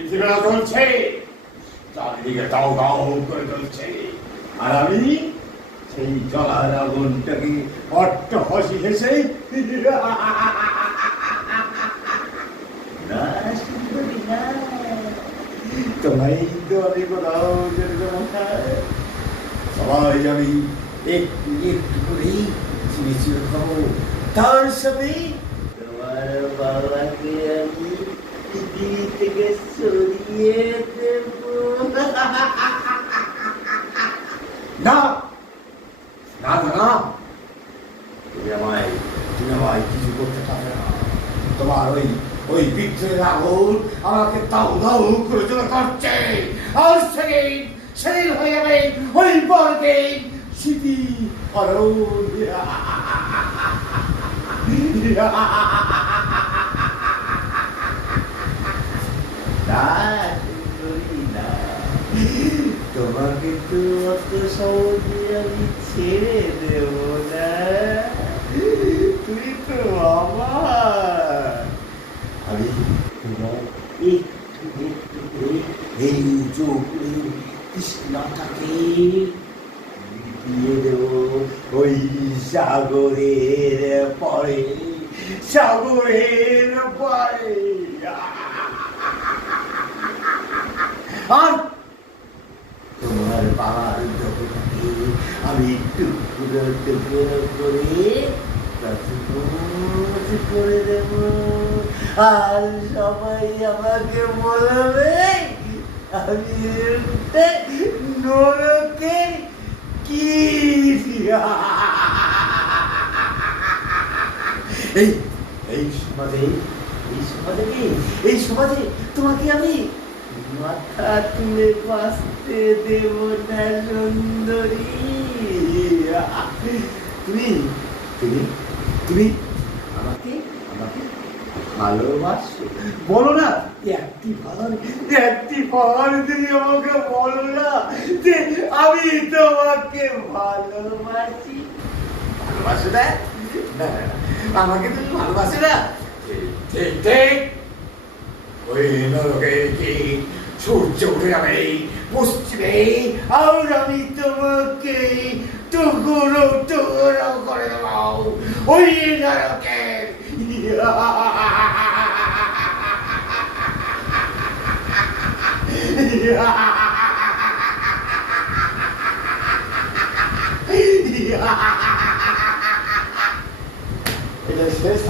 পৃথিবীটা চলছে, চারিদিকে দাও দাও করে চলছে, আর আমি সেই জলার আগুনটাকে অট্ট হাসি হেসে না সুন্দরী না, তোমায় তো আমি কোথাও সবাই আমি একটু একটু করেই চিনে চিনে খাবো, তার সাথে তোমার বাবাকে আমি পৃথিবী থেকে সরিয়ে দেব। না না না, তুমি আমায় কিছু করতে পারবে না। তোমার ওই বিদ্রোহের আগুন আমাকে দাউ দাউ করে চলে করছে। আজ থেকে সেই হয়ে যাবে ওই বর্গে স্মৃতি হরণ। তোমাকে তো অত সহজে আমি ছেড়ে দেব না, তুই তো আমার। আমি একটু একটু করে এই চোখের কৃষ্ণটাকে দিয়ে দেব ওই সাগরের পরে, সাগরের পরে। আর তোমার বাবার জগৎকে আমি টুকরো টুকরো করে তছনছ করে দেব, আর সবাই আমাকে বলবে আমি নরকের কি। এই সমাজে তোমাকে আমি মাথা তুলে বাঁচতে দেব না সুন্দরী। তুমি তুমি তুমি আমাকে আমাকে ভালোবাসো, বলো না একটি বার তুমি আমাকে বলো না যে আমি তোমাকে ভালোবাসি। ভালোবাসো না? আমাকে তুমি ভালোবাসো না? ঠিক ঠিক, ওই নরকে কি সূর্য উঠে যাবে পশ্চিমে, আর আমি তোমাকে টুকরো টুকরো করে দেব ওই নরকে। এটা শেষ।